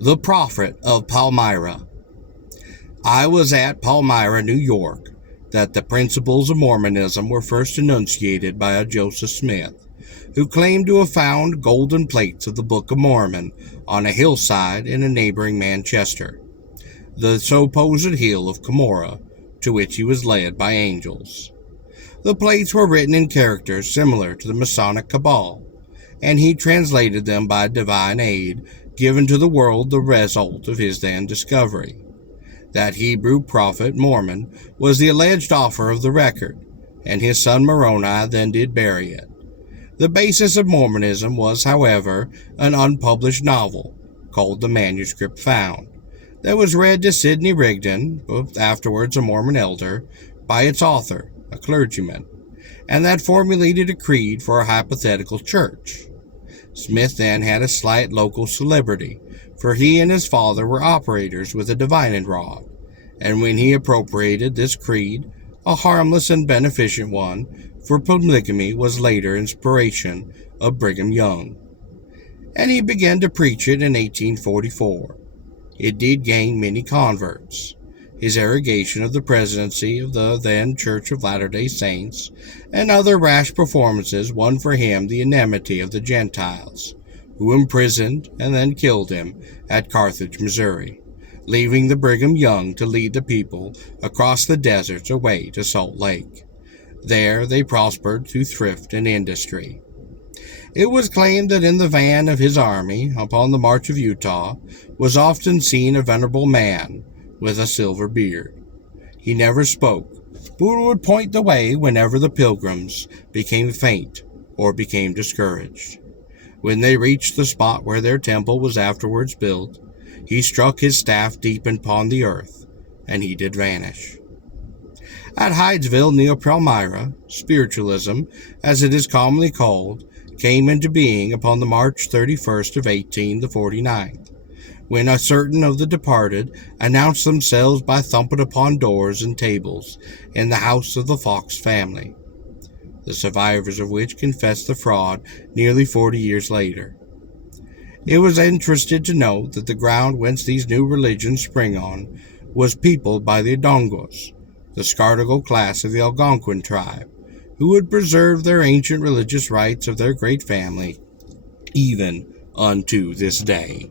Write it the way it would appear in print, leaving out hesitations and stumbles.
The Prophet of Palmyra. I was at Palmyra, New York, that the principles of Mormonism were first enunciated by a Joseph Smith, who claimed to have found golden plates of the Book of Mormon on a hillside in a neighboring Manchester, the supposed hill of Cumorah, to which he was led by angels. The plates were written in characters similar to the Masonic Cabal, and he translated them by divine aid given to the world the result of his then discovery. That Hebrew prophet Mormon was the alleged author of the record, and his son Moroni then did bury it. The basis of Mormonism was, however, an unpublished novel called The Manuscript Found, that was read to Sidney Rigdon, afterwards a Mormon elder, by its author, a clergyman, and that formulated a creed for a hypothetical church. Smith then had a slight local celebrity, for he and his father were operators with a divining rod, and when he appropriated this creed, a harmless and beneficent one, for polygamy was later inspiration of Brigham Young. And he began to preach it in 1844. It did gain many converts. His arrogation of the presidency of the then Church of Latter-day Saints and other rash performances won for him the enmity of the Gentiles, who imprisoned and then killed him at Carthage, Missouri, leaving the Brigham Young to lead the people across the deserts away to Salt Lake. There they prospered through thrift and industry. It was claimed that in the van of his army, upon the march of Utah, was often seen a venerable man with a silver beard. He never spoke, but would point the way whenever the pilgrims became faint or became discouraged. When they reached the spot where their temple was afterwards built, he struck his staff deep upon the earth, and he did vanish. At Hydesville, near Palmyra, spiritualism, as it is commonly called, came into being upon the March 31st of 1849, when a certain of the departed announced themselves by thumping upon doors and tables in the house of the Fox family, the survivors of which confessed the fraud nearly 40 years later. It was interesting to note that the ground whence these new religions spring on was peopled by the Adongos, the Scartago class of the Algonquin tribe, who would preserve their ancient religious rites of their great family even unto this day.